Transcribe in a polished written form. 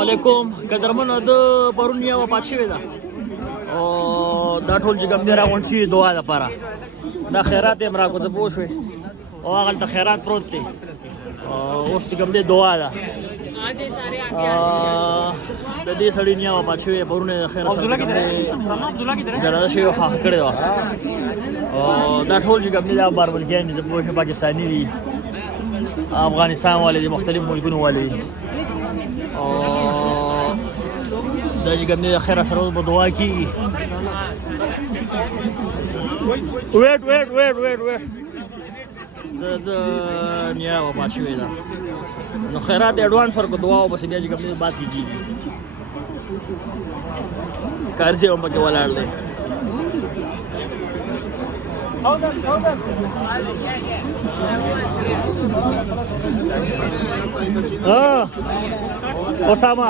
علیکم قدرمنو د پرون یو پات شوې ده او دا ټول چې کوم دی راغونډ شوي دعا لپاره دا خیرات یې هم راکړو ته پوه شوې او هغلته خیرات پروت دی اوس چې کوم دی دعا ده د دې سړي نیا وفات شوې پرون یې د خیر سره کوم دی جنازه شوې ښخ کړې وه او دا ټول چې کوم دی دا باربلګیان دي د پوه شوې پاکستاني دي افغانستان والے دي مختلف ملکونو والے دي او دا چې کوم دی د خیر سره اوس به دعا کېږي ویټ د نیا وفات شوې ده نو خیرات اډوانس ورکړو دعا وبسې بیا چې کوم دی بات کېږي کارځي هم پکې ولاړ دی اسامه